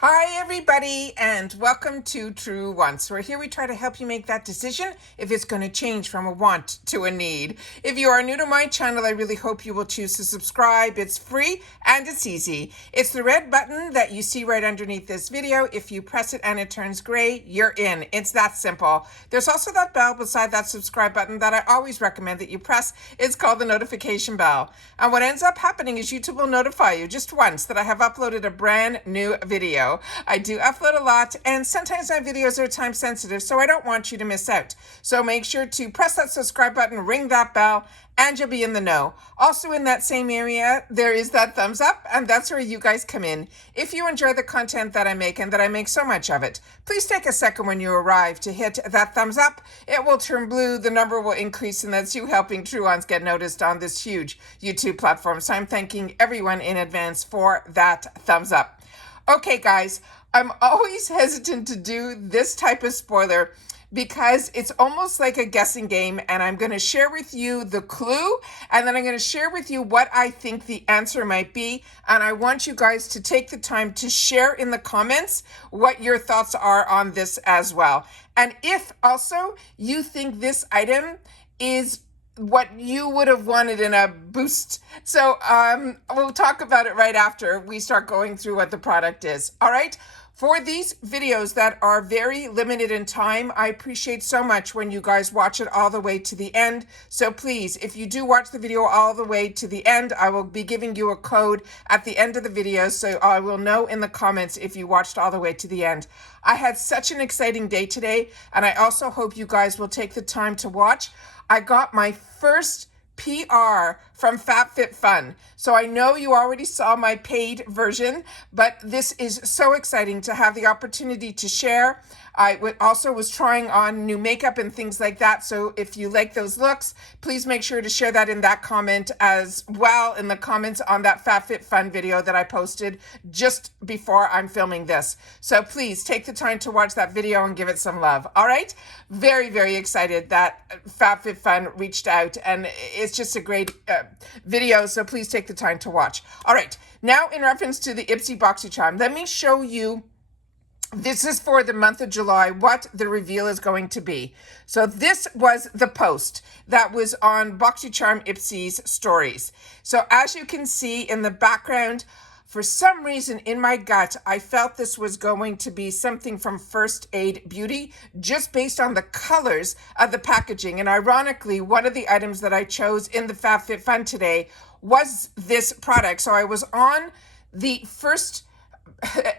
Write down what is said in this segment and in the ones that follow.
Hi everybody, and welcome to True Wants, where here we try to help you make that decision if it's going to change from a want to a need. If you are new to my channel, I really hope you will choose to subscribe. It's free and it's easy. It's the red button that you see right underneath this video. If you press it and it turns gray, you're in. It's that simple. There's also that bell beside that subscribe button that I always recommend that you press. It's called the notification bell. And what ends up happening is YouTube will notify you just once that I have uploaded a brand new video. I do upload a lot, and sometimes my videos are time sensitive, so I don't want you to miss out. So make sure to press that subscribe button, ring that bell, and you'll be in the know. Also in that same area, there is that thumbs up, and that's where you guys come in. If you enjoy the content that I make, and that I make so much of it, please take a second when you arrive to hit that thumbs up. It will turn blue, the number will increase, and that's you helping True Ones get noticed on this huge YouTube platform. So I'm thanking everyone in advance for that thumbs up. Okay, guys, I'm always hesitant to do this type of spoiler because it's almost like a guessing game, and I'm going to share with you the clue, and then I'm going to share with you what I think the answer might be, and I want you guys to take the time to share in the comments what your thoughts are on this as well. And if also you think this item is what you would have wanted in a boost. So we'll talk about it right after we start going through what the product is. All right. For these videos that are very limited in time, I appreciate so much when you guys watch it all the way to the end. So please, if you do watch the video all the way to the end, I will be giving you a code at the end of the video, so I will know in the comments if you watched all the way to the end. I had such an exciting day today, and I also hope you guys will take the time to watch. I got my first PR from FabFitFun. So I know you already saw my paid version, but this is so exciting to have the opportunity to share. I also was trying on new makeup and things like that. So if you like those looks, please make sure to share that in that comment as well, in the comments on that FabFitFun video that I posted just before I'm filming this. So please take the time to watch that video and give it some love. All right. Very, very excited that FabFitFun reached out, and it's just a great video. So please take the time to watch. All right. Now, in reference to the IPSY BoxyCharm, let me show you. This is for the month of July, what the reveal is going to be. So this was the post that was on BoxyCharm IPSY's stories. So as you can see in the background, for some reason in my gut, I felt this was going to be something from First Aid Beauty, just based on the colors of the packaging. And ironically, one of the items that I chose in the FabFitFun today was this product. So I was on the First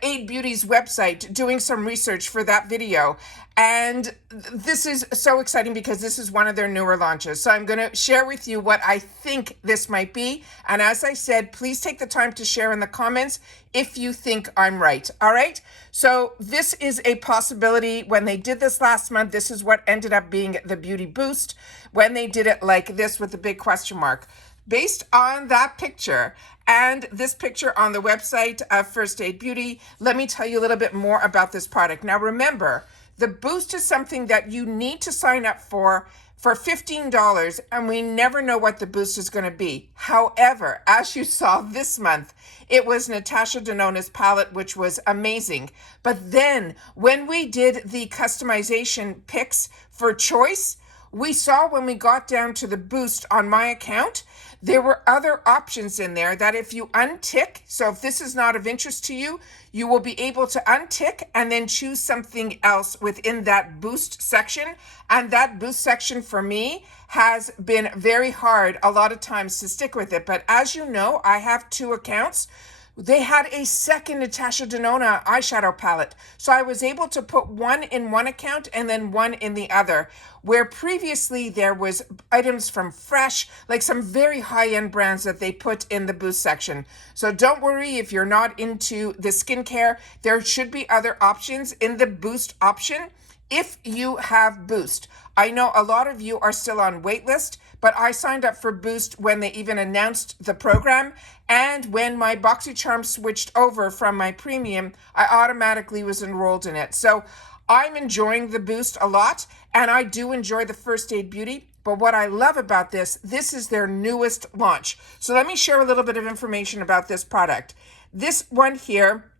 Aid Beauty's website doing some research for that video, and this is so exciting because this is one of their newer launches. So I'm going to share with you what I think this might be, and as I said, please take the time to share in the comments if you think I'm right. All right, so this is a possibility. When they did this last month, this is what ended up being the beauty boost when they did it like this with the big question mark. Based on that picture and this picture on the website of First Aid Beauty, let me tell you a little bit more about this product. Now remember, the boost is something that you need to sign up for $15, and we never know what the boost is going to be. However, as you saw this month, it was Natasha Denona's palette, which was amazing. But then when we did the customization picks for choice, we saw when we got down to the boost on my account, there were other options in there that if you untick, so if this is not of interest to you, you will be able to untick and then choose something else within that boost section. And that boost section for me has been very hard a lot of times to stick with it. But as you know, I have two accounts. They had a second Natasha Denona eyeshadow palette. So I was able to put one in one account and then one in the other, where previously there was items from Fresh, like some very high-end brands that they put in the boost section. So don't worry if you're not into the skincare, there should be other options in the boost option if you have boost. I know a lot of you are still on waitlist, but I signed up for Boost when they even announced the program. And when my BoxyCharm switched over from my premium, I automatically was enrolled in it. So I'm enjoying the Boost a lot, and I do enjoy the First Aid Beauty. But what I love about this is their newest launch. So let me share a little bit of information about this product. This one here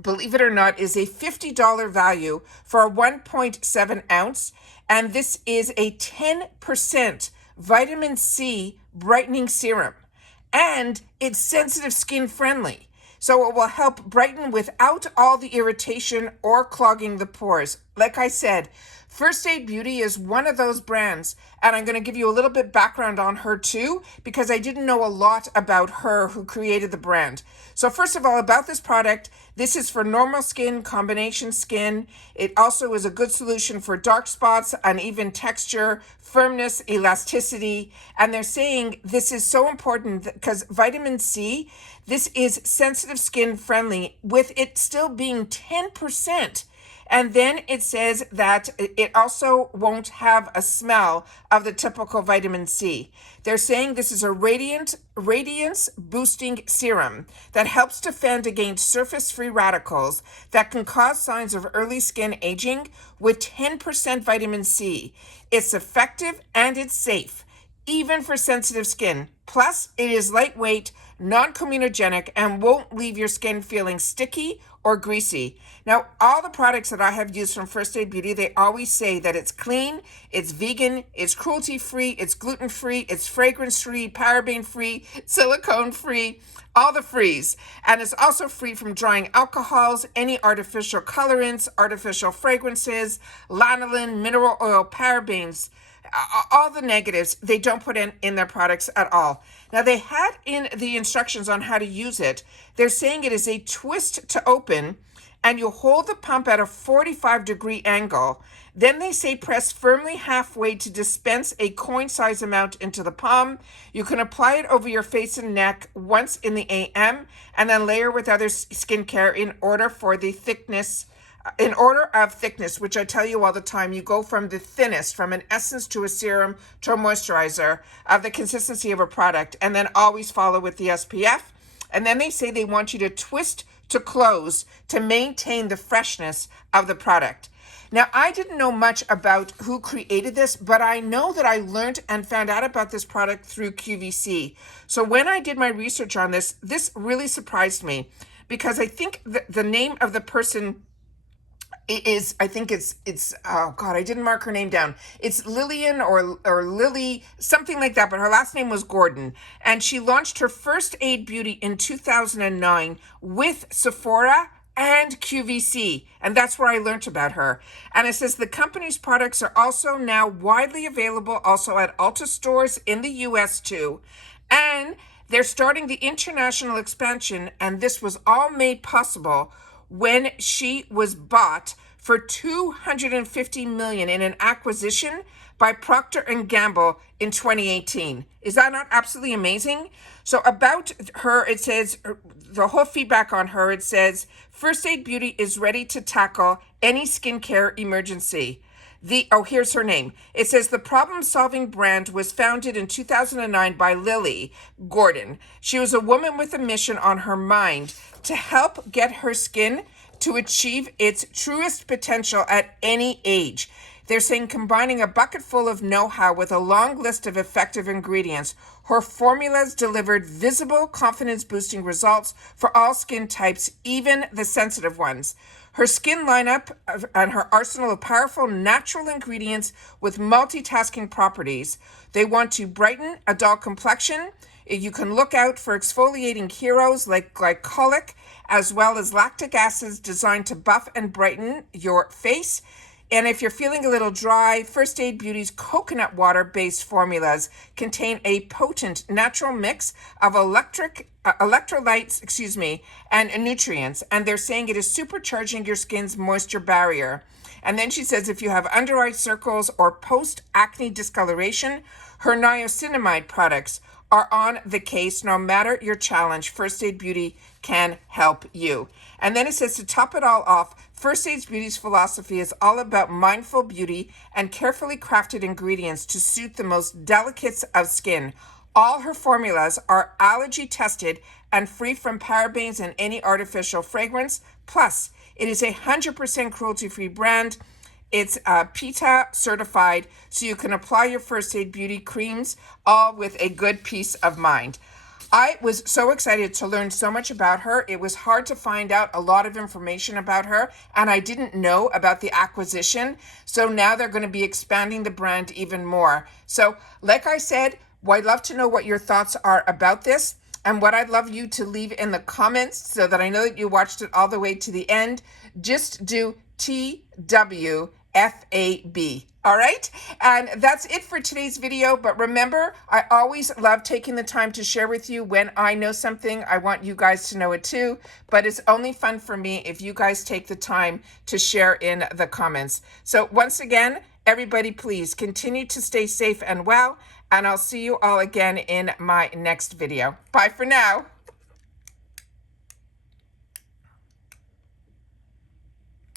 believe it or not, is a $50 value for a 1.7 ounce. And this is a 10% vitamin C brightening serum. And it's sensitive skin friendly. So it will help brighten without all the irritation or clogging the pores. Like I said, First Aid Beauty is one of those brands, and I'm going to give you a little bit background on her too, because I didn't know a lot about her who created the brand. So first of all, about this product, this is for normal skin, combination skin. It also is a good solution for dark spots, uneven texture, firmness, elasticity. And they're saying this is so important because vitamin C, this is sensitive skin friendly with it still being 10%. And then it says that it also won't have a smell of the typical vitamin C. They're saying this is a radiance boosting serum that helps defend against surface free radicals that can cause signs of early skin aging with 10% vitamin C. It's effective and it's safe, even for sensitive skin. Plus, it is lightweight, non-comedogenic, and won't leave your skin feeling sticky or greasy. Now, all the products that I have used from First Aid Beauty, they always say that it's clean, it's vegan, it's cruelty-free, it's gluten-free, it's fragrance-free, paraben-free, silicone-free, all the frees. And it's also free from drying alcohols, any artificial colorants, artificial fragrances, lanolin, mineral oil, parabens, all the negatives they don't put in their products at all. Now, they had in the instructions on how to use it, they're saying it is a twist to open, and you hold the pump at a 45-degree angle. Then they say press firmly halfway to dispense a coin-size amount into the palm. You can apply it over your face and neck once in the AM, and then layer with other skincare in order of thickness, which I tell you all the time, you go from the thinnest, from an essence to a serum to a moisturizer of the consistency of a product, and then always follow with the SPF. And then they say they want you to twist to close to maintain the freshness of the product. Now, I didn't know much about who created this, but I know that I learned and found out about this product through QVC. So when I did my research on this, this really surprised me because I think the name of the person is, I think it's oh God, I didn't mark her name down. It's Lillian or Lily, something like that, but her last name was Gordon. And she launched her First Aid Beauty in 2009 with Sephora and QVC. And that's where I learned about her. And it says the company's products are also now widely available also at Ulta stores in the US too. And they're starting the international expansion, and this was all made possible when she was bought for $250 million in an acquisition by Procter & Gamble in 2018. Is that not absolutely amazing? So about her, it says, the whole feedback on her, it says, First Aid Beauty is ready to tackle any skincare emergency. Here's her name. It says the problem-solving brand was founded in 2009 by Lily Gordon. She was a woman with a mission on her mind to help get her skin to achieve its truest potential at any age. They're saying combining a bucket full of know-how with a long list of effective ingredients, her formulas delivered visible confidence-boosting results for all skin types, even the sensitive ones. Her skin lineup and her arsenal of powerful natural ingredients with multitasking properties. They want to brighten a dull complexion. You can look out for exfoliating heroes like glycolic, as well as lactic acids designed to buff and brighten your face. And if you're feeling a little dry, First Aid Beauty's coconut water-based formulas contain a potent natural mix of electrolytes, and nutrients. And they're saying it is supercharging your skin's moisture barrier. And then she says if you have under-eye circles or post-acne discoloration, her niacinamide products are on the case. No matter your challenge, First Aid Beauty can help you. And then it says to top it all off, First Aid Beauty's philosophy is all about mindful beauty and carefully crafted ingredients to suit the most delicate of skin. All her formulas are allergy tested and free from parabens and any artificial fragrance. Plus, it is 100% cruelty-free brand. It's PETA certified, so you can apply your First Aid Beauty creams all with a good peace of mind. I was so excited to learn so much about her. It was hard to find out a lot of information about her, and I didn't know about the acquisition. So now they're going to be expanding the brand even more. So, like I said, I'd love to know what your thoughts are about this, and what I'd love you to leave in the comments so that I know that you watched it all the way to the end. Just do TWFAB. All right. And that's it for today's video. But remember, I always love taking the time to share with you when I know something. I want you guys to know it too. But it's only fun for me if you guys take the time to share in the comments. So once again, everybody, please continue to stay safe and well. And I'll see you all again in my next video. Bye for now.